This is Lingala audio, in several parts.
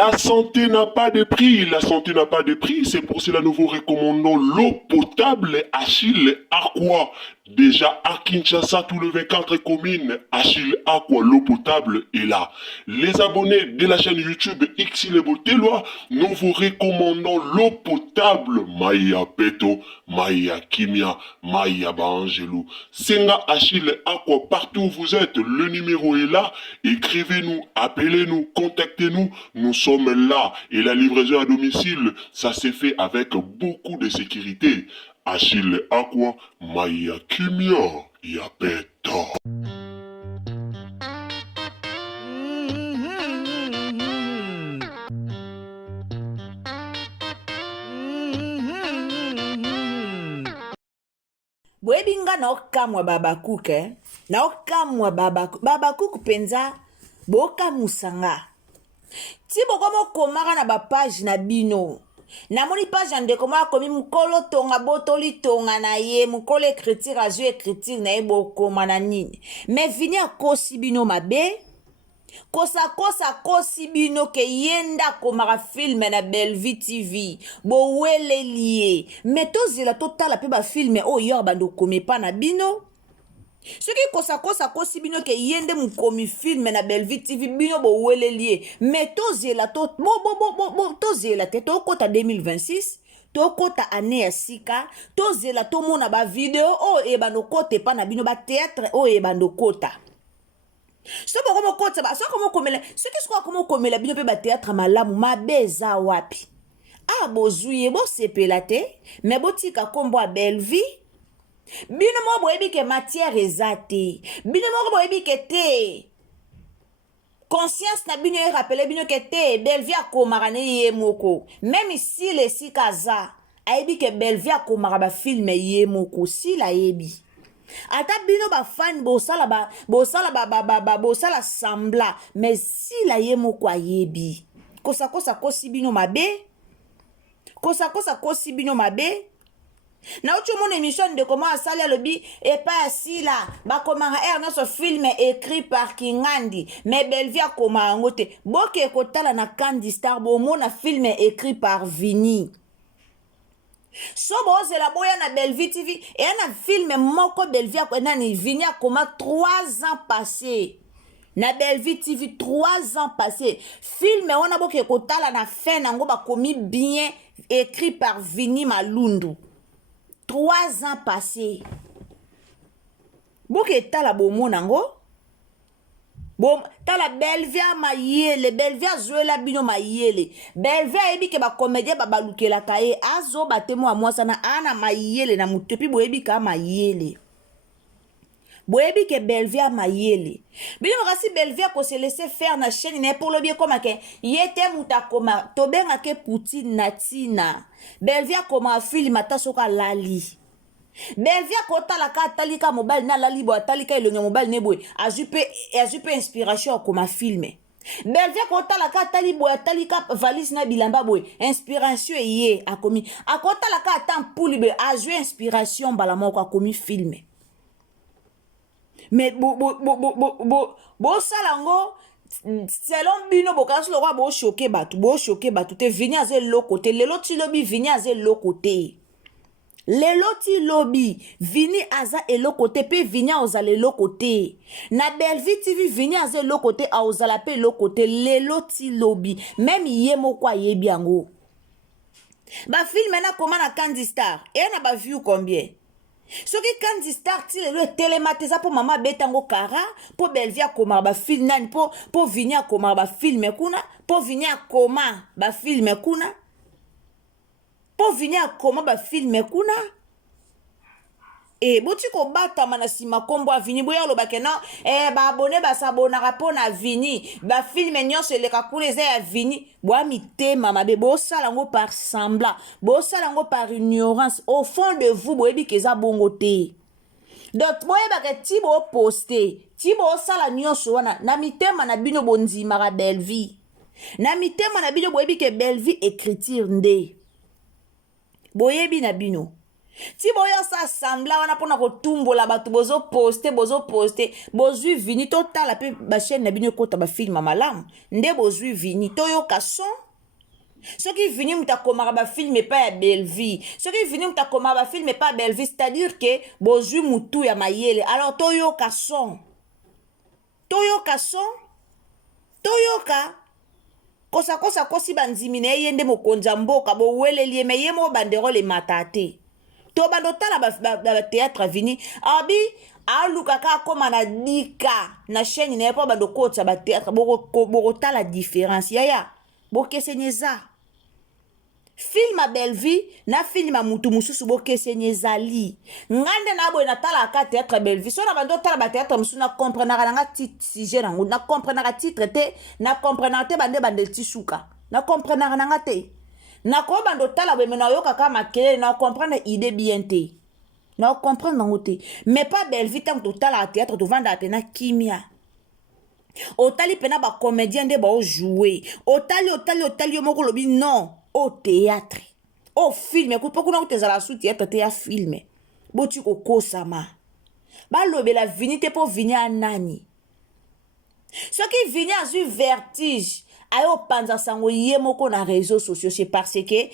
La santé n'a pas de prix, la santé n'a pas de prix, c'est pour cela que nous vous recommandons l'eau potable Achille Aqua. Déjà à Kinshasa, tout le 24 communes, Achille Aqua, l'eau potable est là. Les abonnés de la chaîne YouTube Xile Botelwa, nous vous recommandons l'eau potable Maya Peto, Maya Kimia, Maya Bangelou. Senga Achille Aqua, partout où vous êtes, le numéro est là. Écrivez-nous, appelez-nous, contactez-nous. Nous sommes là et la livraison à domicile, ça s'est fait avec beaucoup de sécurité. Achille Aqua, Maya Kimia, Yapeta. Bwebinga na okamwa babakuke na okamwa babakuku penza boka musanga ti bokomo komaka na bapage na bino namoni page ya ndeko moko akomi mokolo tonga botoli tonga na ye mokolo écriture azwi écriture na ye bokoma na nini me vini akosi bino mabe kosa kosi bino ke yenda akomaka filme na Bellevue TV boweleli ye me tozela totala mpe bafilme oyo ya bando okome pa na bino soki kosa kosi bino ke yende mokomi filme na Bellevue TV bino boweleli ye me tozela tozela te tokota 2026 tokota ane ya sika tozela tomona bavideo oyo ebando kote pa na bino bateatre oyo ebando kota soki okomela bino mpe bateatre malamu mabe eza wapi bozwi ye bosepela te me botika nkombo ya Bellevue bino moko boyebi ke matière eza te bino moko boyebi ke te conscience na bino erapele bino ke te Bellevue akomaka ne ye moko même si lesika aza ayebi ke Bellevue akomaka bafilme ye moko sila ayebi ata bino bafani bosala sambla mais sila ye moko ayebi kosa kosi bino mabe na uti omona émission de comment asali alobi epa ya sila bakomaka nyonso filme écrit par Kingandi mais Bellevue akomaka yango te boke kotala na Candy Star bomona filme écrit par Vini so bozela boya na Bellevue TV eya na filme moko Bellevue nani Vini akoma 3 ans passé na Bellevue TV 3 ans passé filme wana boke kotala na fin nango bakomi bien écrit par Vini Malundu 3 ans passé boke tala bomona ngo tala Bellevue mayele Bellevue azwela bino mayele Bellevue ayebi ke bacomédien babalukelaka ye azoba te mwa mwasana ana mayele na moto epi boyebi ka mayele boyebi ke Bellevue mayele bino makasi Bellevue akose laisser faire na chaîne na pour lobie koma ke yete muta koma tobenga ke Poutine na tina Bellevue akoma film ata soka lali Bellevue akotalaka atalika mobile na lali bo atalika elonge mobile ne boy ajupe inspiration akoma filme Bellevue akotalaka atali bo atalika valise na bilamba boy inspiration ye akomi akotalaka ata mpuli be ajue inspiration mbala moko akomi filme mais sala ngo selon bino bokasi lokwa bo choquer batu te Vini aze loko te lelo ti lobi Vini aze loko te lelo ti lobi Vini aza eloko te pe Vini aozala eloko te na Bellevue TV Vini aza eloko te aozala pe eloko te lelo ti lobi même ye moko ayebi yango bafilme na koma na Candy Star eya na baview combien soki Candy Star ti lelo etelema te eza mpo mama betango kara mpo Bellevue akomaka bafilme nani mpo Vini akomaka bafilme kuna mpo Vini akoma bafilme kuna mpo Vini akoma bafilme kuna boti kobatama na nsima nkombo ya Vini boya olobake no baabone basabonaka mpo na Vini bafilme nyonso eleka kuna eza ya Vini bwa mitema mabe bosala yango par semblant bosala yango par ignorance au fond de vous boyebi ke eza bongo te donc boyebaka ti boposte ti bosala nyonso wana na mitema na bino bondimaka Bellevue na mitema na bino boyebi ke Bellevue écriture nde boyebi na bino ti boyo sa sambla wana mpona kotumbola bato bozoposte bozwi vini totala mpe bachaine na bino ekota bafilme malamu nde bozwi vini toyoka son soki vini mutu akomaka bafilme epai ya Belleville soki vini mutu akomaka bafilme epai ya Belleville c'est-à-dire ke bozwi mutu ya mayele alors toyoka son toyoka kosakosa kosi banzimi na ye nde mokonzi ya mboka boweleli ye me ye moko banderole emata te to bando tala bateatre vini abi alukaka akoma na dika na chaîne na ye mpo bando kotisa bateatre bokotala différence yaya bokeseni eza film ya Belleville na film ya mutu mosusu bokeseni ezali ngande na boye natalaka teatre ya Belleville so na bando tala bateatre mosusu na comprenaka nanga sujet nango na comprenaka titre te na comprenaka te bande tisuka na comprenaka nanga te na ko bando tala boye me na yokaka makelele na comprendre idée bien te na comprendre nango te mais pas Belleville tango totala théâtre tovanda pena kimia otali pena ba comédien nde baojouer otali yo moko lobi non au théâtre au film ekupe kuna kutezala su théâtre te ya filme boti kokosama balobela vini te mpo vini anani soki vini azwi vertige ayo panza sango ye moko na réseaux sociaux c'est parce que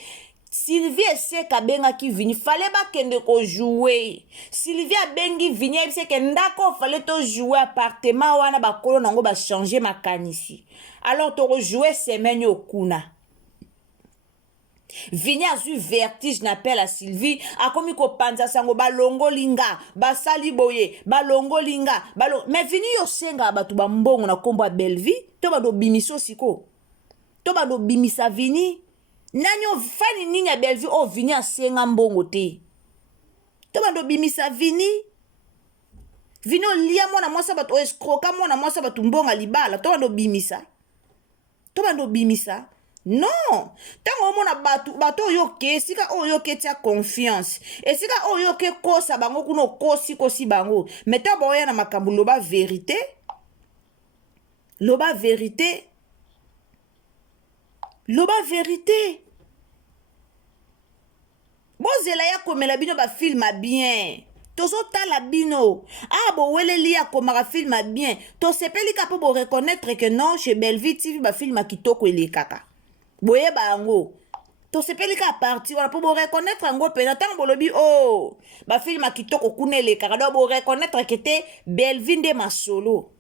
Sylvie Eseka bengaki vini fallait bakende ko jouer Sylvie abengi vini ebise ke ndako fallait to jouer appartement wana bakolo nango ba changer makanisi alors to jouer semaine okuna Vini azui vertige n'appelle à Sylvie akomi ko panza sango balongo linga basali boye balongo linga mais vini yo senga batu ba mbongo na kombo ya Belleville to ba do bimiso siko to ba do bimisa vini nanyo fani nini ya Belleville o vini asenga mbongo te to ba do bimisa vini lia mwana mwasa batu o escroka mwana mwasa batu mbonga libala to ba do bimisa non tango omona bato oyo ke esika oyo ke tia confiance esika oyo ke kosa bango kuna kosi bango meta boya na makambo loba vérité bozela ya komela bino ba film bien tozo tala bino boweleli ya komaka film bien to sepeli ka po bo reconnaître que non chez Belleville TV ba film kitoko elekaka boye bango to sepeli ka parti wala po bo reconnaître ngo pena tango bolobi ba film kitoko kuna elekaka do bo reconnaître que te Belleville nde masolo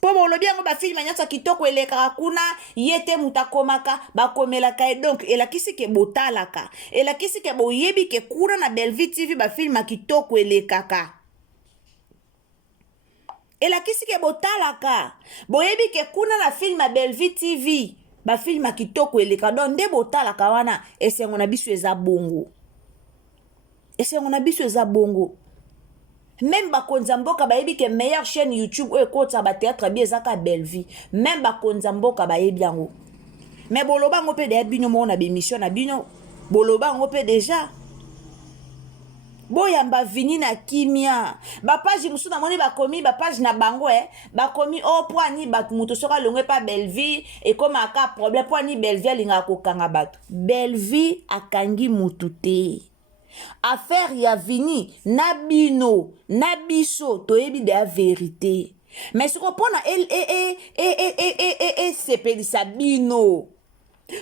po bolobi yango ba film nyatsa kitoko elekaka kuna yete mutakomaka bakomelaka donc elakisi ke botalaka elakisi ke boyebi ke kuna na Belleville TV ba film kitoko elekaka elakisi ke botalaka boyebi ke kuna na film ya Belleville TV ba film kitoko eleka donc nde botalaka wana esengo na biso eza bongo même bakonza mboka bayebi ke meilleure chaîne YouTube oyo ekota ba théâtre bi ezaka Belleville même bakonza mboka bayebi yango mais boloba ngo pe de bino mo na bémission na bino boloba ngo pe déjà boyamba vini na kimia ba page musu na moni bakomi ba page na bango bakomi poani bat muto soka longwe pa Belleville et comme aka problème poani Belleville linga kokanga bato Belleville akangi mutu te affaire ya vini na bino na biso toyebi de la vérité mais siko pona sepelisa bino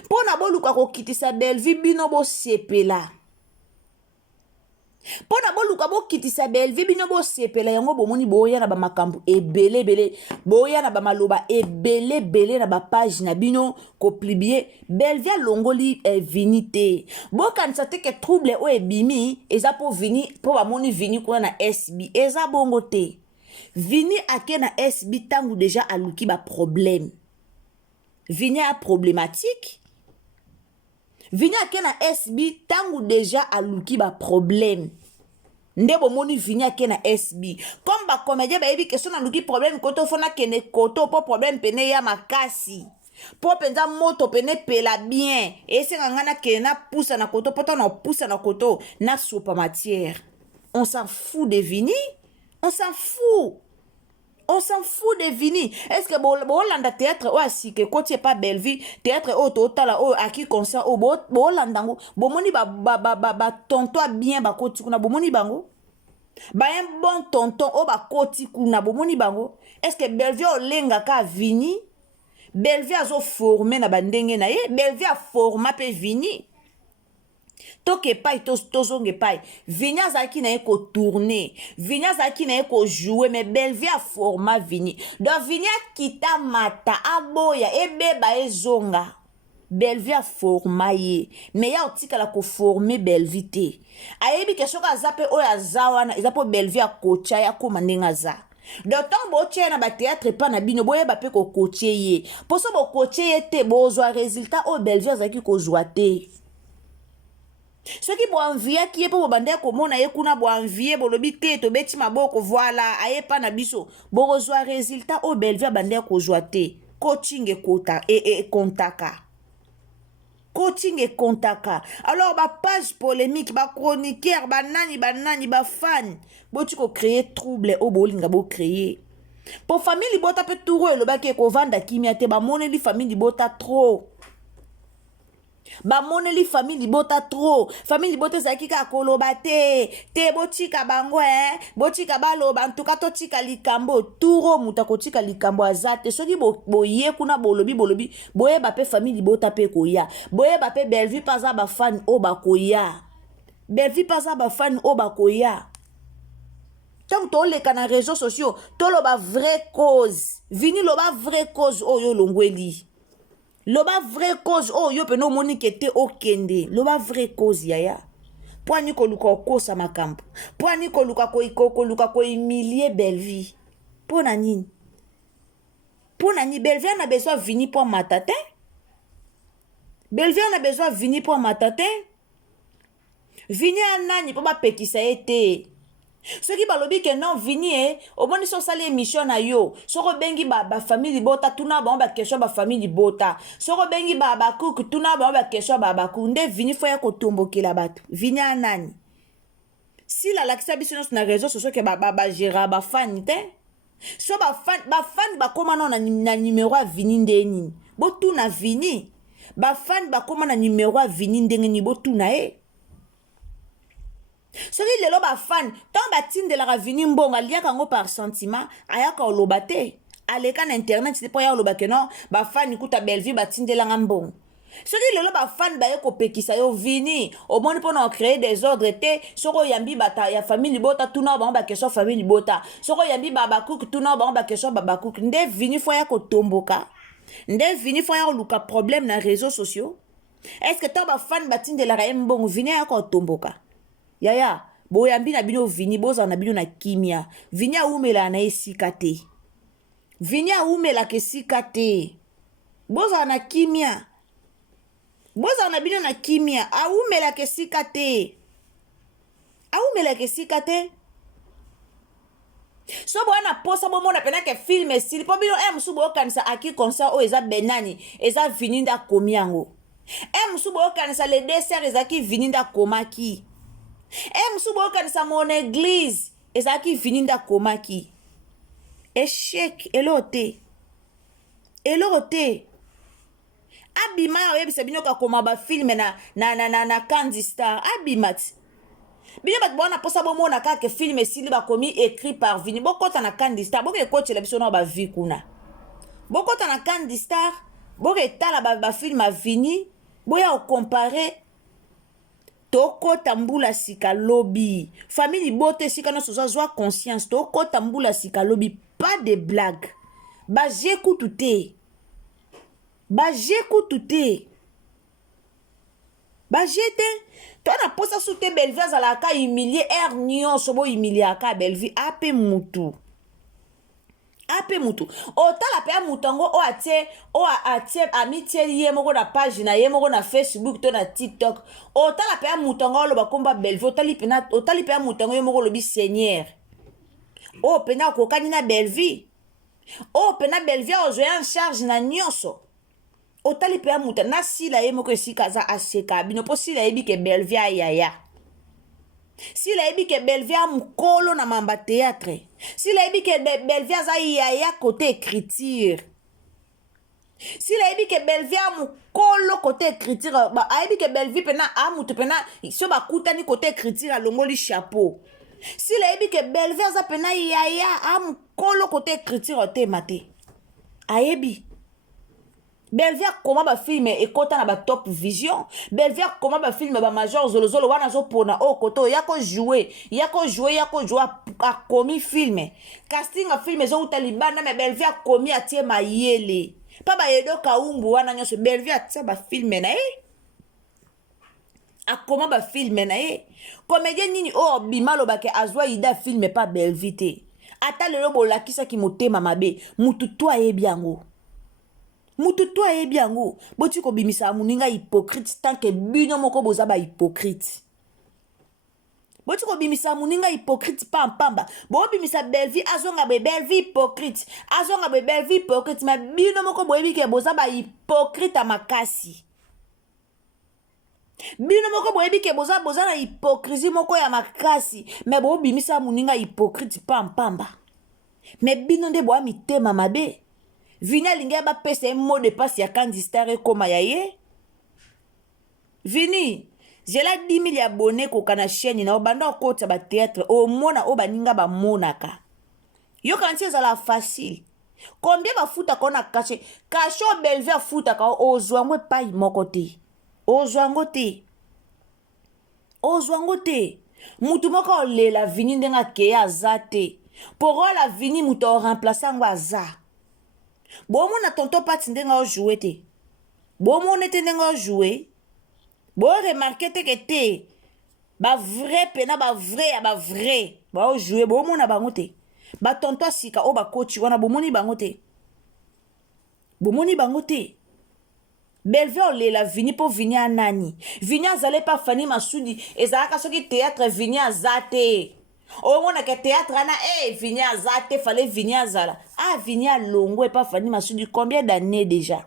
pona boluka kokitisa Belleville bino bo sepela pona boluka bokitisa Belleville bino bo sepela yango bomoni boya na ba makambu ebele boya na ba maloba ebele na ba page na bino ko publier Belleville longoli vini te bokanisa te ke trouble o ebimi eza po vini po ba moni vini kuna na SB eza bongo te vini ake na SB tangu déjà aluki ba problème vini a problématique vini ake na SB tangu déjà aluki ba problème nde bomoni vini ake na SB comme ba comédien ba yebi question aluki problème koto fona kene koto po problème pene ya makasi po penza moto pene pela bien esenga ngana kene na poussa na koto poto na poussa na koto na sopa matière on s'en fout de vini on s'en fout On s'en fout de Vini. Est-ce que Bolanda théâtre ou asi que côté pas Belleville théâtre au total ou à qui concert au Bolandango bomoni ba tonton bien ba côté kuna bomoni bango ba un bon tonton au ba côté kuna bomoni bango. Est-ce que Belleville o lenga ka Vini Belleville a zo formé na bandenge na ye Belleville a formé pe Vini. Toke pai tozonge pai Vini azaki na ye ko tourner Vini azaki na ye ko jouer mais Belleville a format Vini donc Vini a kita mata aboya ebeba ezonga Belleville a format ye mais ya otikala ko former Belleville te ayebi ke soka azape oyo azawana ezapo Belleville a kocha ya koma ndenge aza donc tant botie na ba théâtre pa na bino boyeba pe ko koche ye poso bo koche ye te bozwa résultat o Belleville azaki ko zwa te. Ce qui bo envier qui est pour bande komona ye kuna bo envier bolobi te to beti maboko voilà aye pa na biso bo reçoit résultat au Belleville bande ko joate coaching et kota et kontaka coaching et kontaka alors ba page polémique ba chroniqueur ba nani ba fan bo tu ko créer trouble au bolinga bo créer pour famille bota pe touro e lo ba ke ko vanda kimia te ba moneli famille bota trop ba moneli famille libota trop famille libota zaki ka koloba te botika bango botika baloba en tout cas totika likambo turo muta kotika likambo azate soki boye kuna bolobi boye ba pe famille libota pe koya boye ba pe Belleville paza ba fan o ba koya Belleville paza ba fan o ba koya tant to le kana réseaux sociaux to lo ba vraie cause Vini lo ba vraie cause oyo longweli loba vraie cause oh yo pe no moni kete okende loba vraie cause yaya poani ko luka kosa makambo poani ko luka ko humilier Belleville pona nini Belleville na besoin Vini pour matatin Belleville na besoin Vini pour matatin Vini anani po ba pekisa ete ceux qui balobi que non Vini au moins ils sont salés émission na yo soko bengi ba famille bota tuna ba question ba famille bota soko bengi ba cook tuna ba question ba kunde Vini faut ya ko tombokela bato Vini anani si la laxa biso na réseau sociaux que ba gera ba fan te so ba fan ba koma na numéro a Vini ndeni bo tuna Vini ba fan ba koma na numéro a Vini ndeni bo tuna soki lelo ba fan tant batine de la ravini mbonga liaka ngo par sentiment ayaka olobate aleka na internet c'est pas ya olobake non ba fan kuta Belleville batine de la mbonga soki lelo ba fan ba yeko pekisa yo Vini au moins pour nous créer des ordres te soko yambi bata ya famille bota tuna ba question famille bota soko yambi baba cook tuna ba question baba cook nde Vini fo ya ko tomboka nde Vini fo ya luka problème na réseaux sociaux est-ce que tant ba fan batine de la mbonga Vini ya ko tomboka yaya boyambi na bino Vini boza na bino na kimia Vini aumela na esika te Vini aumela ke sika te boza na kimia boza na bino na kimia aumela ke sika te so bwana posa bomona pena ke film style po bino musubo okanisa aki concert o eza benani eza Vini nda komiango musubo okanisa le dessert ezaki Vini nda komaki musubo okanisa mon église ezaki Vini nda komaki échec elote abima oyebisa bino ka koma ba film na Candy Star abimat bino bat bona posa bomona kaka film esili bakomi écrit par Vini bokota na Candy Star boke ekotela biso na ba vie kuna bokota na Candy Star boke tala ba film a Vini boya o comparer toko tambula sika lobby famille bote sika no soza zwa conscience toko tambula sika lobby pas de blague ba j'écoute ba j'étais toi na posa soute Belleville azala ka humilier nyonso bo humilier ka Belleville ape mutu otala pe mutango o atie amitié ye moko na page na ye moko na Facebook to na TikTok otala pe mutango lo bakomba Belleville otali pe mutango ye moko lobi Seigneur o pena ko kanina Belleville o pena Belleville ozo en charge na nyonso otali pe muta na sila ye moko esika za aseka bino po sila yebi ke Belleville ayaya Si la yebi ke Belleville a mukolo na mamba théâtre. Si la yebi ke Belleville a yaya côté écriture. Si la yebi ke Belleville a mukolo côté écriture, ba yebi ke Belleville pena a mutu pena so ba kutani côté écriture a longoli chapeau. Si la yebi ke Belleville a pena yaya a mukolo côté écriture te mate. Ayebi. Belleville comment ba film et kota na ba top vision. Belleville comment ba film ba major zolozolo wana zo pona o koto yako jouer a komi film. Casting a film zo utalibana me Belleville komi atie mayele. Pa ba yedo kaumbu wana nyoso Belleville atia ba film na a comment ba film na comédien nini o bimalo ba ke azwa ida film pa Belleville te. Ata lelo bolakisa ki motema mabe mutu to ayebi yango. Mutu to ayebi yango boti ko bimisa muninga hypocrite tant que bino moko boza ba hypocrite. Boti ko bimisa muninga hypocrite pamba. Bo bimisa Belleville azonga be Belleville hypocrite. Azonga be Belleville hypocrite ma bino moko boyebi ke boza ba hypocrite makasi. Bino moko boyebi ke boza na hypocrisie moko ya makasi me bo bimisa muninga hypocrite pamba. Me bino nde bo mitema mabe. Vini alingi ba pese mot de passe ya candidare koma ya ye. Vini, j'ai la 10 000 abonnés ko kana chaîne na obanda okota ba théâtre o mona o baninga ba monaka. Yo kanti ezala facile. Combien ba futa kona caché? Caché Belleville futa ka ozwango pai moko te. Ozwango te. Mutu moko lela vini ndenga ke azate. Pour la vini mutu remplacer ngo aza. Bon mon a tonton Pati ndenga o jouer te. Bon mon ete ndenga o jouer. Bon remarquer te que te. Ba vrai pena ba vrai. Ba o jouer bon mon a bango te. Ba tonton sika o ba coach wana bon moni bango te. Belleville le la vini po vini anani. Vini azale pa Fani Masudi. Ezalaka soki théâtre vini azate. O mona ke théâtre ana vini azate fallait vini azala. Ah vini a longo et pas Fani Masudi combien d'années déjà?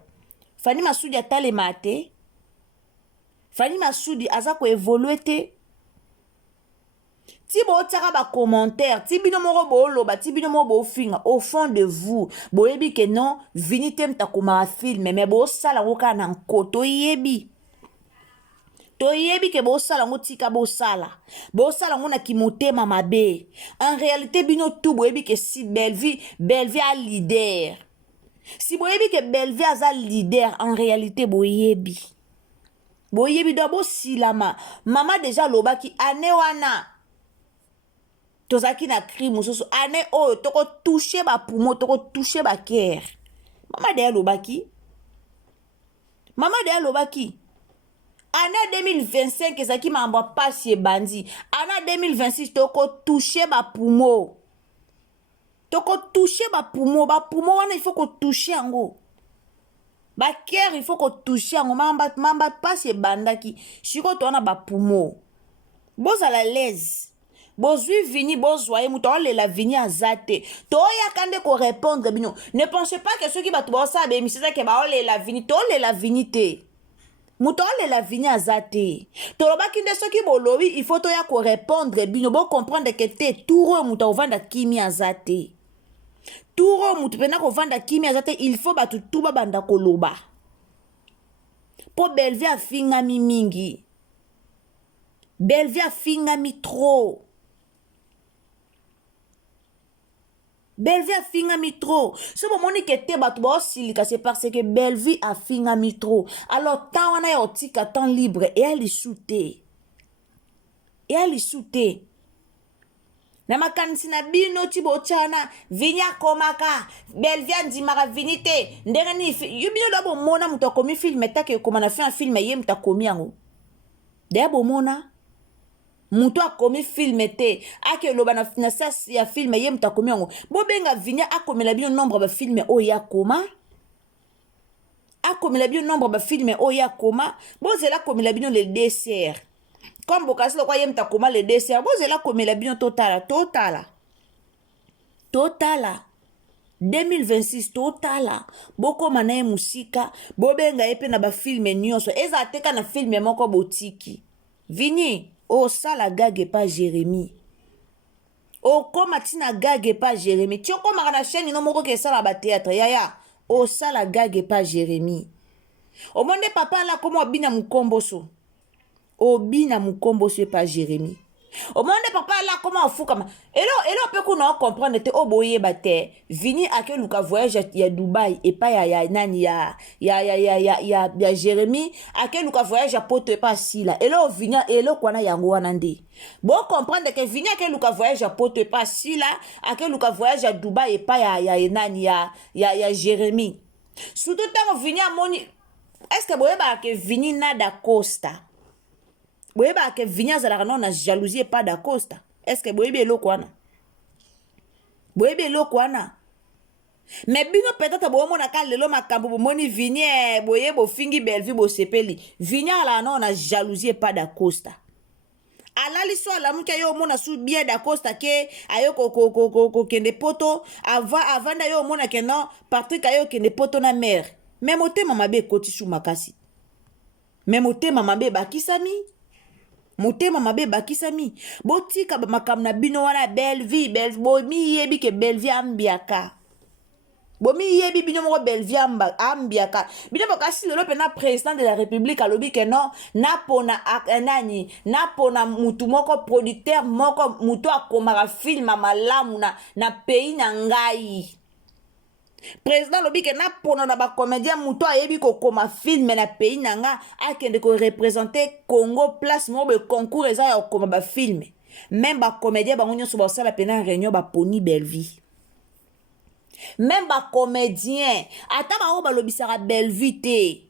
Fani Masudi a tale mate. Fani Masudi aza ko évoluer te. Ti bo tara ba commentaire, ti bino moko bo loba, ti bino moko bo finga au fond de vous. Bo yebi ke non, vini tem ta kuma film mais bo sala ngoka na nkoto yebi. To yebi ke bo sala ngo tika bo sala ngo na kimotema mabe. En réalité bino tout bo yebi ke si Belleville a leader. Si bo yebi ke Belleville a leader en réalité bo yebi do bo silama. Mama déjà lobaki ane wana. Tozaki na cri mususu ane o toko toucher ba poumon, toko toucher ba cœur. Mama déjà lobaki. Année 2025 ezaki mamba pasi bandi. Année 2026 toko toucher ba poumon. Ba poumon wana il faut ko toucher yango. Ba cœur il faut ko toucher yango mamba pasi bandaki. Shiko to wana ba poumon. Bozala l'aise. Bozui vini bozoye muto la vini azate. To yakande ko répondre bino. Ne pensez pas que ceux qui batu bosa be misisa ke ba la vini to la vini te. Mutole la vini azate. Toloba kinde soki bolobi, il faut to ya ko répondre bino bo comprendre que te touro muta ovanda kimi azate. Touro mutu pena ko vanda kimi azate, il faut batu tuba banda koloba. Po Belleville a finga mi mingi. Belleville a finga mi trop. Belleville a finga trop. Ce moment que te batu ba silika c'est parce que Belleville a finga trop. Alors tant on a otika temps libre et elle est soutée. Na makanisi na bino tibo chana vinya komaka Belleville ndimaka vinite ndenge ni yubino dabo mona muto komi film etake koma na fait un film ye muta komi yango. Dabo mona muto akomi film te ake loba na sas ya film ye muta komi yango. Bo benga vinya akomela bino nombre ba film o ya koma. Akomela bino nombre ba film o ya koma. Bo zela komela bino le dessert. Comme Bokasi le quoi yemta comment le dessert. Bo zela komela bino totala. 2026 totala. Boko manaye musika. Bo benga epe na ba film nyonso. Eza ateka na film moko botiki. Vini. osala gage pa Jérémie. Okoma tina gage pa Jérémie. Tiokoma na chaîne no moko ke sala ba théâtre yaya. Osala gage pa Jérémie. Omonde papa la komo obina mukomboso. Obina mukomboso pa Jérémie. Omonde papa la komo ofukama. Elo pe kuna comprendre te oboye bate. Vini ake luka voyage ya Dubai et pas ya nani ya Jérémie ake luka voyage ya poto et pas sila. Elo vinya elo kwana yango wana ndi. Bon comprendre que vini ake luka voyage ya poto et pas sila ake luka voyage ya Dubai et pas ya nani ya Jérémie. Surtout tango vini amoni. Est-ce que boyeba ke vini na da Costa? Boyeba ke vini azalaka non na jalousie pas da Costa? Est-ce que boyebe eloko wana? Boyebe eloko wana? Mais bino peut-être boyomona ka lelo makambo bomoni vini boye bofingi Bellevue bosepeli. Vini ala non na jalousie pas da Costa. Alali so la muke yo mona su bien da Costa ke ayo ko kende poto avant da yo mona ke non Patrick ayo kende poto na mère. Même motema mabe koti sou makasi. Même motema mabe bakisami. Motema mabe bakisami. Botika makam na bino wana Bellevue, bomi yebi ke Bellevue ambiaka. Bomi yebi bino moko Bellevue ambiaka. Bino bakasi lelo pena président de la République alobi ke non na pona nani na pona mutu moko producteur moko mutu akomaka film malamu na pays na ngai. Président lobi ke na pona na ba comédien muto ayebi ko koma film na pays nanga akende ko représenter Congo place mo be concours eza ya koma ba film. Même ba comédien bango nyonso ba sala pena réunion ba poni Bellevue. Même ba comédien ata ba o ba lobisaka Bellevue te.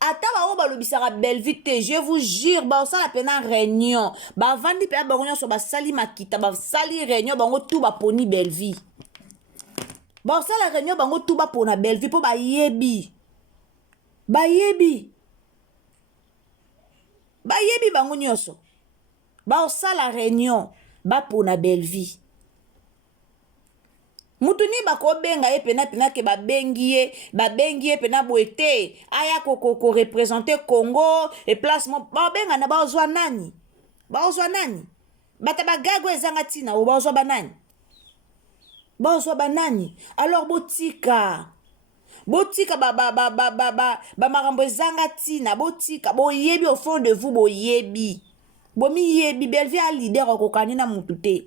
Ata ba o ba lobisaka Bellevue te, je vous jure ba o sala pena réunion. Ba vandi pe bango nyonso ba sali makita ba sali réunion bango tout ba poni Bellevue. Ba osala réunion bango tout ba pona Bellevue po ba yebi. Ba yebi bango nyonso. Ba osala réunion ba pona Bellevue. Mutuni ba ko benga ye pena ke ba bengi ye pena boete aya ko représenter Congo et placement ba benga na ba ozwa nani? Ba ozwa nani? Bata ba gago ezanga tina o ba ozwa banani? Bonsoir banani. Alors botika ba marambo zanga tina botika boyebi au fond de vous boyebi. Bomi yebi Bellevue a leader akokani na mutute.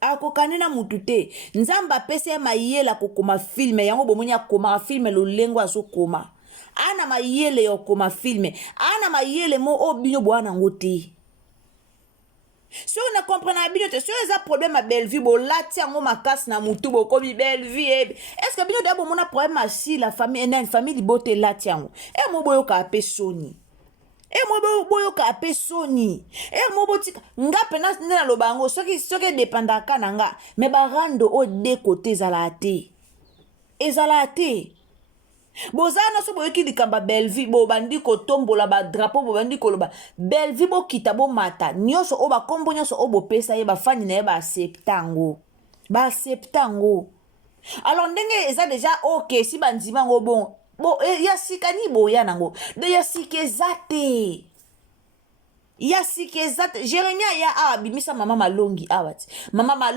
Akokani na mutute. Nzamba pese mayela kokoma film yango bomoni akoma film lo lengo azokoma. Ana mayele yo koma film. Ana mayele mo obino bwana ngote. Si on a compris na bino te si on a problème à Bellevue bo lati yango makasi na mutu bo komi Bellevue est-ce que bino da bo mona problème asi la famille na famille libote lati yango mo boyo ka pe soni mo boyo ka pe soni mo botika nga pena na lobango soki dépendaka na nga mais ba rando o de côté ezalate bozana so boyoki likamba Bellevue bo bandi ko tombola ba drapeau bo bandi ko loba Bellevue bo kita bo mata nyonso o ba kombo nyonso o bo pesa ye ba fani na ye ba acceptango alors ndenge eza déjà OK si bandima ngo bon ya sikani bo ya nango de ya sikezate Jeremia ya bimisa mama malongi awati mama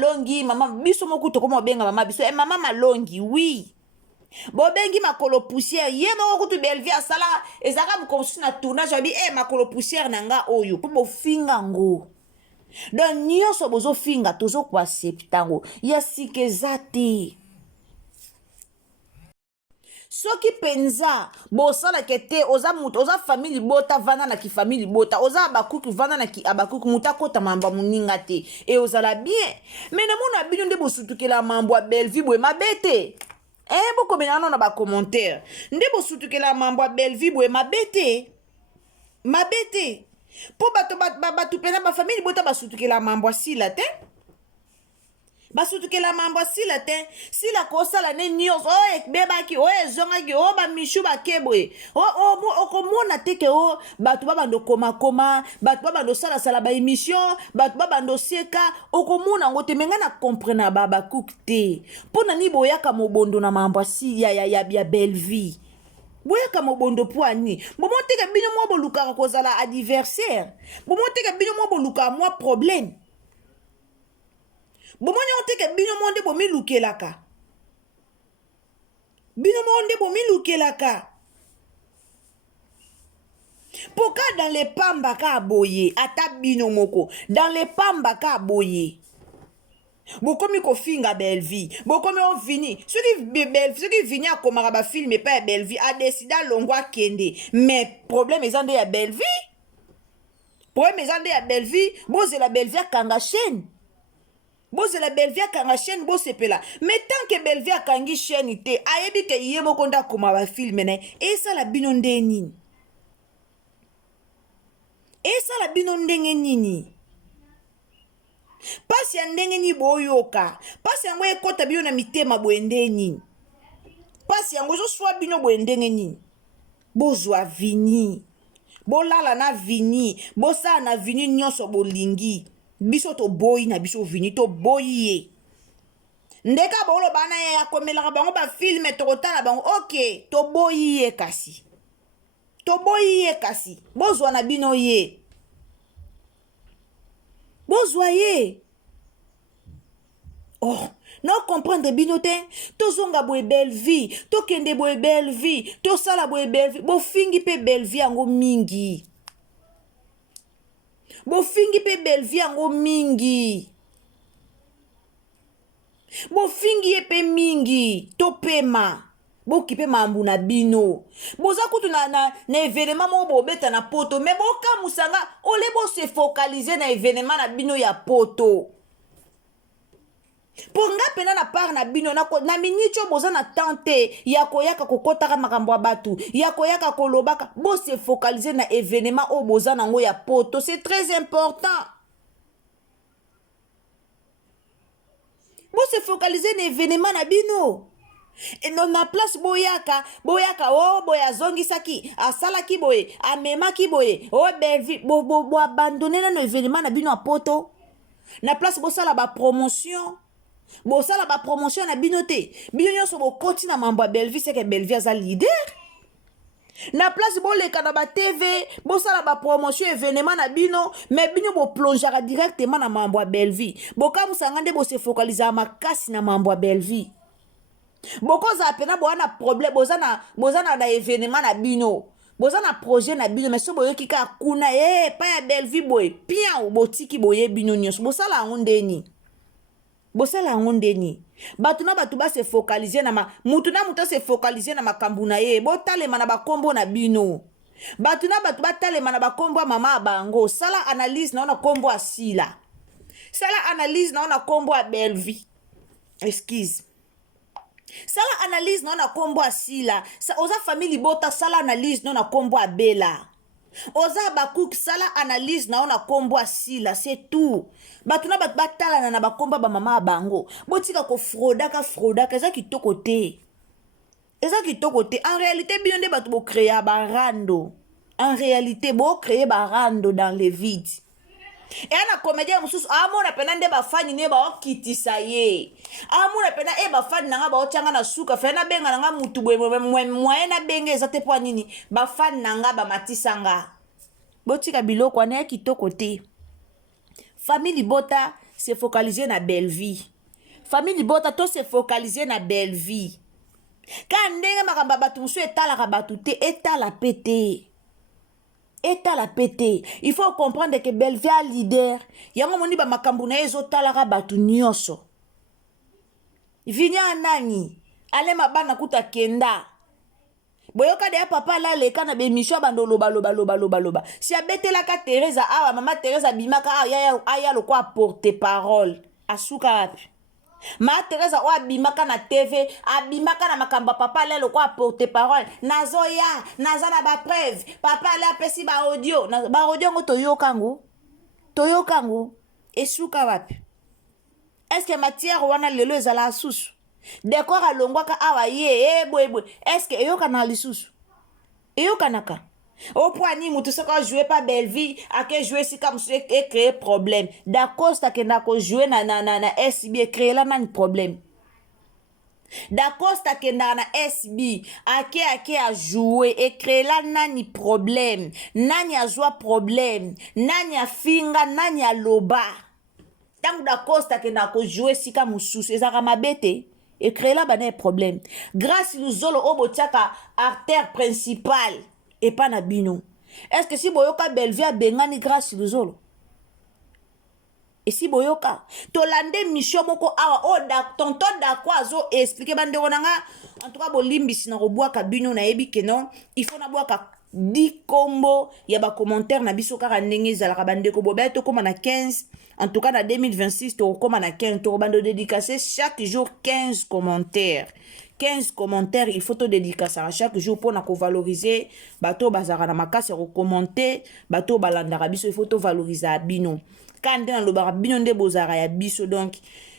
biso mokuto komo benga mama biso mama malongi oui bobengi makolo poussière ye moko kutu Bellevue asala ezaka mukomsu na tournage abi makolo poussière nanga oyo po bofinga ngo donc nyonso bozo finga tozo kwa acceptango ya sikezate soki penza bosala kete oza mutu oza famille bota vana na ki famille bota oza abakuku vana na ki abakuku muta kota mamba muninga te et ozala bien mais na mona bino nde bosutukela mambo ya Bellevue boye mabete boko benano na ba commentaire nde bosutukela mambo ya Bellevue boye mabete po bato pena ba famille bota basutukela mambo asila te basutukela mambo asila te sila kosala ne nyonso bebaki ezongaki bamishu bakebwe okomona te ke bato babando koma bato babando sala ba émission bato babando seka okomona ngo te menga na comprendre babakuku te mpona ni boyaka mobondo na mambo asi ya Bellevue boyaka mobondo po ani bomoteka bino mwa bolukaka kozala adversaire bomoteka bino mwa bolukaka mwa problème bomoni oteka bino mwa nde bomilukelaka bino mwa nde bomilukelaka poka dans les pamba ka boye ata bino moko dans les pamba ka boye bokomi kofinga Belleville bokomi ovini soki vini akomaka bafilme epai ya Belleville adesida longo akende mais problème eza nde ya Belleville problème eza nde ya Belleville bozela Belleville akanga chaîne bozela Belleville akanga chaîne bosepela mais tant que Belleville akangi chaîne te ayebi ke ye moko nde akoma bafilme na ye esala bino nde nini esala bino ndenge nini pasi ya ndenge nini boyoka pasi yango ekota bino na mitema boye ndenge nini pasi yango ezoswa bino boye ndenge nini bozwa vini bolala na vini bosala na vini nyonso bolingi biso toboyi na biso vini toboyi ye ndeka boloba na ye akomelaka bango bafilme tokotala bango ok toboyi ye kasi bozwa na bino ye bozwa ye oh no comprendre bino te tozonga boye Belleville tokende boye Belleville tosala boye Belleville bofingi pe Belleville yango mingi bofingi pe Belleville yango mingi bofingi ye pe mingi topema bokipe mambu na bino boza kutu na événement mo bobeta na poto mais bokamusanga ole bo se focaliser na événement na bino ya poto pour nga pena na part na bino na minitio boza na tante ya koyaka kokotaka makambo ya batu ya koyaka kolobaka bo se focaliser na événement o boza nango ya poto c'est très important bo se focaliser na événement na bino et non na place boyaka oh boya zongisaki asalaki boye amemaki boye oh Belleville bo abandonner na événement na bino a poto na place bosala ba promotion na bino te bino nyonso bokoti na mambo ya Belleville c'est que Belleville aza leader na place boleka na ba TV bosala ba promotion événement na bino mais bino bo plongera directement na mambo ya Belleville bokamusanga nde bo se focaliser makasi na mambo ya Belleville bokoza pena boana problème bozana na événement na bino bozana projet na bino mais so boyoki ka kuna pa ya Belleville boye pian botiki boye bino nyonso bosala yango ndeni batu na batu ba se focaliser na mutu se focaliser na makambu na ye botalema na bakombo na bino batu na batu batalema na bakombo mama bango sala analyse na kombo asila sala analyse na kombo a Belleville excuse sala analyse na kombo asila oza famille bota sala analyse na kombo abela oza bakuk sala analyse na kombo asila c'est tout batu na batu batala na bakombo ba mama bango botika ko fraudaka eza kitoko te en réalité bino nde batu bo créer barando en réalité bo créer barando dans les vides et ana comédien mususu amona pena nde bafani ne ba okitisa ye amona pena bafani nanga ba ochanga na suka fena benga nanga mutu moyen na benga ezate po nini bafani nanga ba matisanga botika biloko na kitoko te famille bota se focaliser na Belleville famille bota to se focaliser na Belleville ka ndenge makamba batu musu etalaka batu te etala pété. Il faut comprendre que Belleville est leader. Yango moni ba makambu na ezo talaka batu nyonso. Vinya nani? Ale mabana kuta kenda. Boyoka de papa la leka na bemisho bando loba. Si abetela ka Teresa awa mama Teresa bimaka aya lo kwa porter parole. Asuka wapi? Ma Teresa o abimaka na TV, abimaka na makamba papa lelo kwa porte parole. Nazoya, nazana ba preuve. Papa le apesi ba audio. Ba audio ngo toyokango. Esuka wapi? Est-ce que matière wana lelo ezala susu? Décor alongwaka awa ye, boy. Est-ce que eyoka na lisusu? Eyoka naka. Au point ni mutu saka jouer pas Belleville a que jouer si comme ça et créer problème d'accord ça que na ko jouer na SB créer là nan problème Dacosta kenda na SB ake a jouer ekrela nani problème nani azwa problème nani afinga nani aloba tangu Dacosta kenda ko jouer sika mususu ezaka mabete ekrela bana problème grâce luzolo obotiaka artère principale et pas na bino. Est-ce que si boyoka Belvia bengani grâce luzolo? Et si boyoka tolande mission moko awa o da tonton da kwa zo expliquer bande onanga en tout cas bolimbi sina robwaka bino na yebi ke non il faut na bwaka 10 combo ya ba commentaire na biso kaka ndenge ezalaka bande ko boba to koma na 15 en tout cas na 2026 to koma na 15 to bande dédicacer chaque jour 15 commentaires 15 commentaires, il faut te dédicacer à chaque jour pour nous valoriser. Bato bazara na makasi recommenter, bato balandara biso, il faut te valoriser à bino. Quand on le bar bino de bozara ya biso donc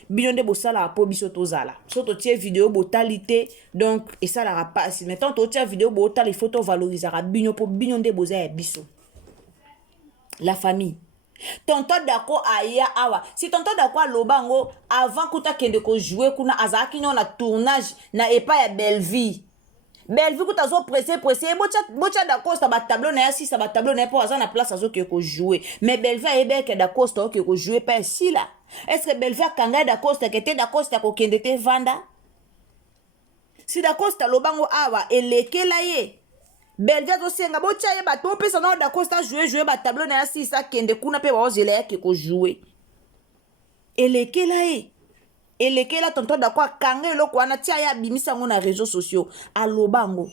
bino de bosala po biso tozala. So to tie vidéo botalité donc et ça la passe. Maintenant to tie vidéo botal il faut te valoriser à bino pour bino de bozara ya biso. La famille. Tonton dako aya awa si tonton dako lobango avant kuta kende ko jouer kuna azaki na tournage na epa ya Belleville kuta zo pressé bocha dako sta ba tableau na si sa ba tableau na po azana place azo ke ko jouer mais Belleville ebe ke dako sta ke ko jouer pas si là est-ce que Belleville kanga dako sta ke te dako sta ko kende te vanda si dako sta lobango awa elekela ye Belleville aussi nga bocha ye bato pesa na Dacosta jouer ba tableau na si sa kende kuna pe ba ozela yake ko jouer elekela tonton dakwa kanga eloko wana tia ya bimisa ngo na réseaux sociaux alobango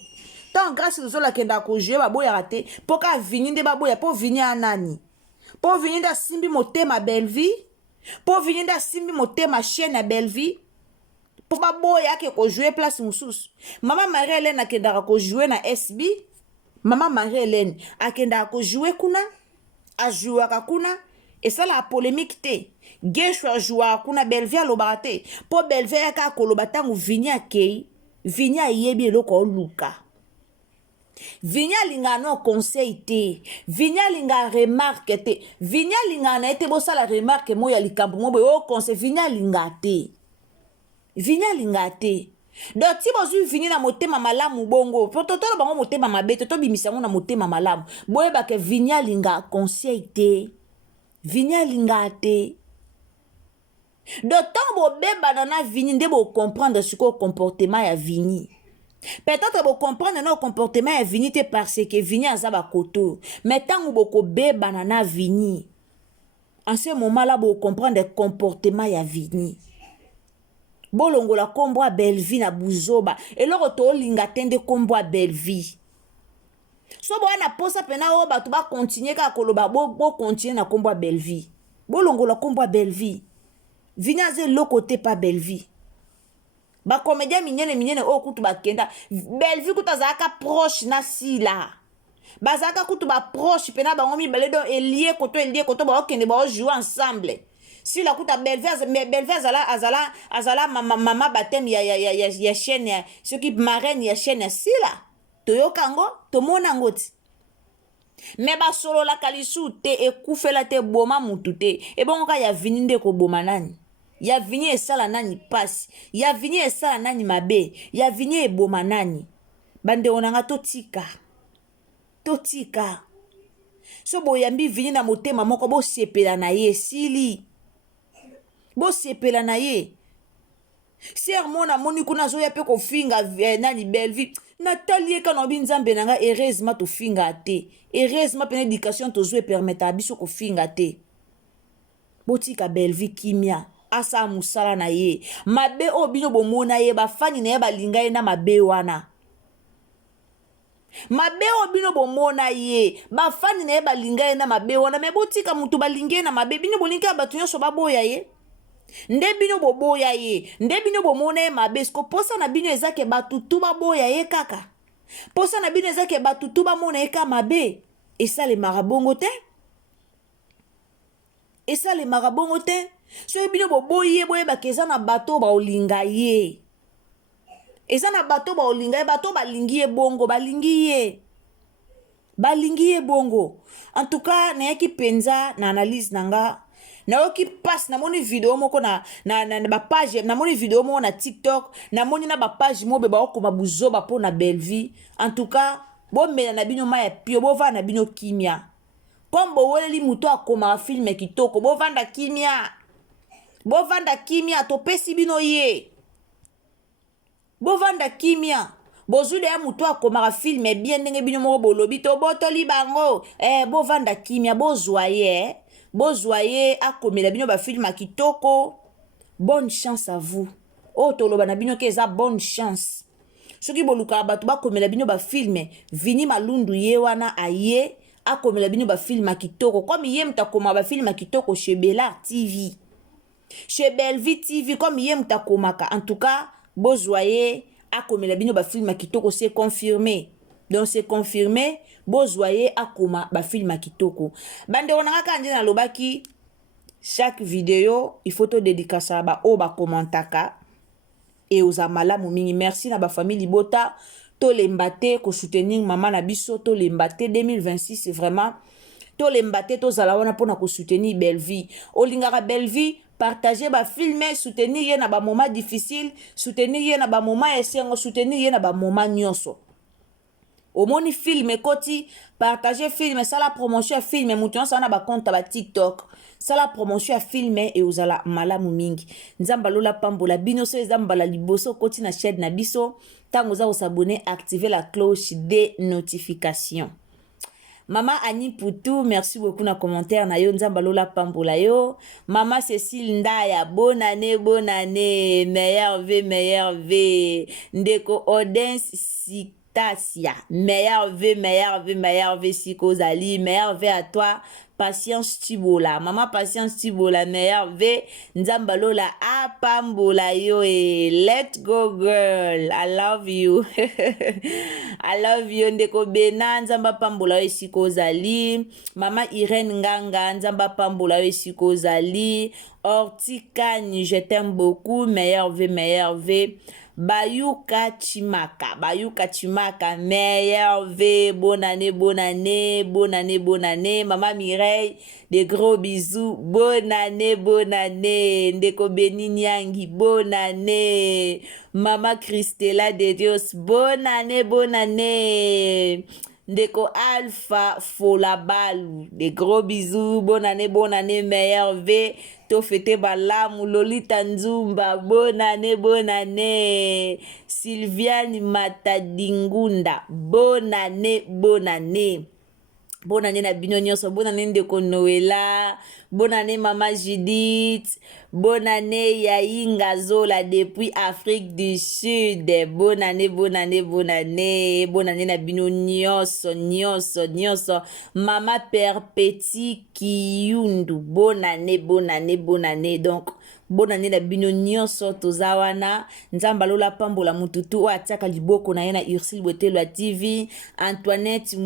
tant grâce aux la kenda ko jouer ba boya raté poka vini nde ba boya po vini anani po vini nda simbi motema Belleville po vini nda simbi motema chaîne à Belleville po ba boya ke ko jouer place mususu mama Marie-Hélène akenda ko jouer na SB Maman Marie-Hélène akenda ko jouer kuna a jouer kuna et ça la polémique te Gesho a jouer kuna Belleville lobate po Belleville ka ko lobata ngu vini akei vini ayebi eloko luka vini alinga no conseil te vini alinga remarque te vini alinga na ete bo sala remarque mo ya likambo mo bo conseil vini alinga te donc si bozu vini na motema malamu bongo pototolo bango motema mabe to bimisango na motema malamu boyeba ke vini alinga conseil te donc tant bo beba na vini nde bo comprendre ce que comportement ya vini peut-être bo comprendre no comportement ya vini te parce que vini azaba koto mais tant bo ko beba na vini en ce moment là bo comprendre le comportement ya vini bolongola kombo a Belleville na buzoba eloko to linga tende kombo a Belleville so bo na posa pena o bato ba continuer ka koloba bo continuer na kombo a Belleville bolongola kombo a Belleville vinaze lokote pa Belleville ba comédien minyene o kutu ba kenda Belleville kuta zaka proche na sila bazaka kutu ba proche pena ba ngomi bale do elie koto ba okende ba jouer ensemble. Si la kuta Belleville azala mama batem ya chaîne ce qui marraine ya chaîne si la toyokango tomona ngoti mais ba solo la kalisu te ekufela te boma mutu te e bongo ka ya vini nde ko boma nani ya vini esala nani pasi ya vini esala nani mabe ya vini eboma nani bande onanga totika so boyambi vini na motema moko bo sepela na ye sili bo sepela na ye sermona moni kuna zo ya pe ko finga nani Belleville Nathalie kana binzambe nanga heureusement to finga te heureusement pene éducation to zo permettre biso ko finga te botika Belleville kimia asa musala na ye mabe o bino bomona ye ba fani na ye balinga ye na mabe wana mabe o bino bomona ye ba fani na ye balinga ye na mabe wana me botika mutu balinga ye na mabe bino bolinga batu nyonso baboya ye nde bino boboya ye nde bino bomona ye mabe sko posa na bino ezake batutu baboya ye kaka posa na bino ezake batutu bamona ye ka mabe esalemaka bongo te so bino boboyi ye boyebaka eza na bato baolinga ye bato balingi ye bongo balingi ye bongo en tout cas nayaki penza na analyse nanga nayoki passe namoni video moko na bapage namoni video moko na TikTok namoni na bapage mobe baokoma buzoba mpo na Belleville. En tout cas bomela na bino ma ya pio bovanda na bino kimia comme boweleli mutu akomaka filme kitoko bovanda kimia topesi bino ye bovanda kimia bozuli ya mutu akomaka filme bien ndenge bino moko bolobi tobotoli bango bovanda kimia bozwa ye akomela bino bafilme kitoko. Bonne chance à vous oyo toloba na bino ke eza bonne chance soki bolukaka bato bakomela bino bafilme Vini Malundu ye wana aye akomela bino bafilme kitoko comme ye mutakoma bafilme kitoko chez Bella TV chez Belleville TV comme ye mutakomaka. En tout cas bozwa ye akomela bino bafilme kitoko, c'est confirmé. Donc c'est confirmé bozwa ye akoma bafilme kitoko. Bandeko nanga kanje na lobaki chaque vidéo il faut to dédicacer ba o ba commentaka et aux amalamu mingi. Merci na ba famille Libota to lembate ko soutenir maman na biso to lembate 2026 c'est vraiment to lembate to zala wana pona ko soutenir Belleville. Olingaka Belleville partager ba filmer soutenir ye na ba moment difficile, soutenir ye na ba moment esengo, soutenir ye na ba moment nyonso. Omoni film ekoti partager film sala promotion ya film mutu nyonso na ba compte ba TikTok sala promotion ya film et ozala malamu mingi. Nzamba lola pambola bino so ezambala liboso koti na chaîne na biso tango za s'abonner activer la cloche des notifications. Maman Annie Poutou, merci beaucoup na commentaire na yo. Nzamba lola pambola yo. Maman Cécile Ndaya, bonne année, meilleur V. Ndeko Odens Sitasia, meilleur V, Siko Zali, meilleur V à toi. Patience Tibola, maman Patience Tibola, meilleur V. Nzamba lola apambola yo et let's go girl, I love you. I love you. Ndeko Bena, nzamba pambola yo Siko Zali. Maman Irène Nganga, nzamba pambola yo Siko Zali. Ortikani, je t'aime beaucoup, meilleur V. Bayuka Chimaka, meilleur V, bonne année. Maman Mireille, des gros bisous, bonne année. Ndeko Beni Nyangi, bonne année. Maman Christella de Dios, bonne année. Ndeko Alpha Folabalu, des gros bisous, bonne année, meilleur V. To fete balamu Lolita Nzumba, bonne année. Sylviane Matadingunda, bonne année. Bonne année na bino nyonso, bonne année Ndeko Noela, bonne année Maman Judith, bonne année Yainga Zola depuis Afrique du Sud, bonne année na bino nyonso. Maman Perpéti Kiyundu, bonne année. Donc bonne année na bino nyonso tozawana. Nzamba lola pambola mututu o ataka liboko na yena Ursule Botelo TV. Antoinette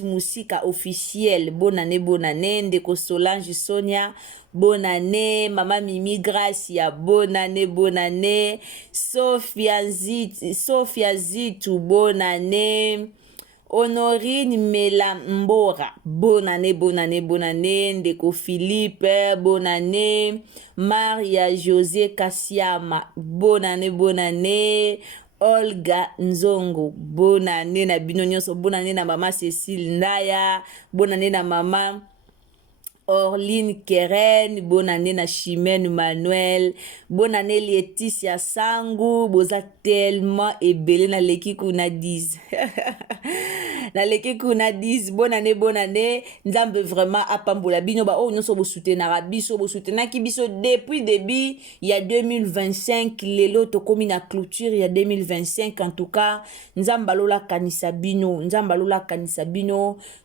Musika officiel, bonne année. Ndeko Solange Sonia, bonne année. Maman Mimi Gracia, bonne année. Sophia Zitu, bonne année. Honorine Melambora, bonne année. Ndeko Philippe, bonne année. Maria José Kassiama, bonne année. Olga Nzongo, bonne année na bino nyonso, bonne année na maman Cécile Ndaya, bonne année na maman Orline Keren, bonne année na Chimène Manuel, bonne année Laetitia Sangu, boza tellement ebele na leki kuna 10. Bonne année. Nzambe vraiment apambola bino ba o nyonso bo soutenaka biso, bo soutenaki biso depuis début il y a 2025, lelo to komi na clôture il y a 2025. En tout cas, nzamba lola kanisa bino,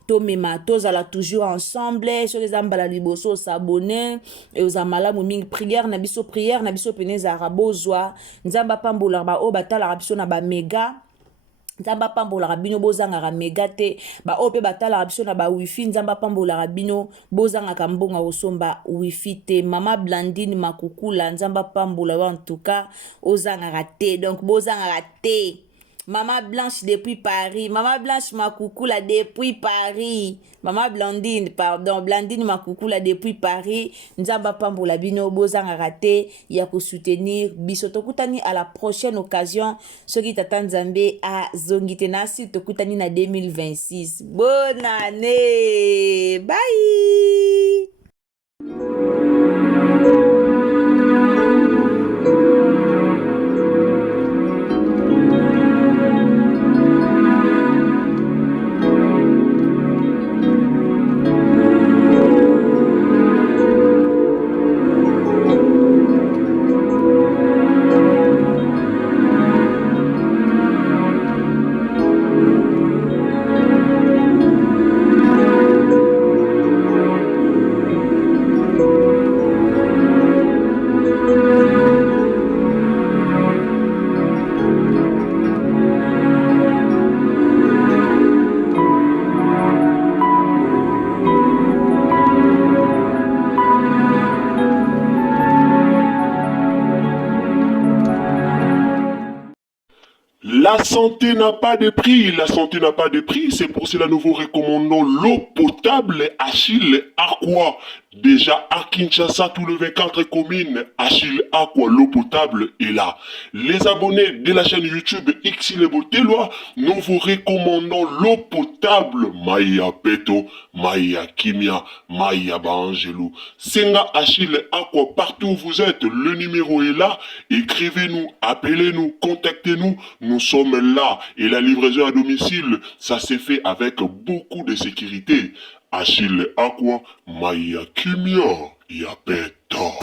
to mema tozala toujours ensemble, so les ambala liboso s'abonner et aux amalamu mingi prière na biso peneza rabozwa nzamba pambola ba o batala biso na ba mega. Nzamba pambola bino bozanga ka mega te ba ope batala biso na ba wifi. Nzamba pambola bino bozanga ka mbonga osomba wifi te. Mama Blandine Makukula, nzamba pambola en tout cas ozanga te. Donc bozanga te. Maman Blanche depuis Paris. Maman Blanche Makoukoula depuis Paris. Maman Blandine, pardon. Blandine Makoukoula depuis Paris. Nzamba Pamboula Bino Bozanga raté. Yako soutenir. Bisoto Koutani à la prochaine occasion. Ce qui t'attend Zambé à Zongitenasi Tokutani na 2026. Bonne année. Bye. La santé n'a pas de prix, la santé n'a pas de prix, c'est pour cela nous vous recommandons l'eau potable Achille Aqua. Déjà à Kinshasa, tous les 24 communes, Achille Aqua, l'eau potable est là. Les abonnés de la chaîne YouTube Xile Botelwa, nous vous recommandons l'eau potable Maya Peto, Maya Kimia, Maya Bangelou. Senga Achille Aqua, partout où vous êtes, le numéro est là. Écrivez-nous, appelez-nous, contactez-nous, nous sommes là. Et la livraison à domicile, ça s'est fait avec beaucoup de sécurité. Achille Aqua, Maya Kimia, Yapeta.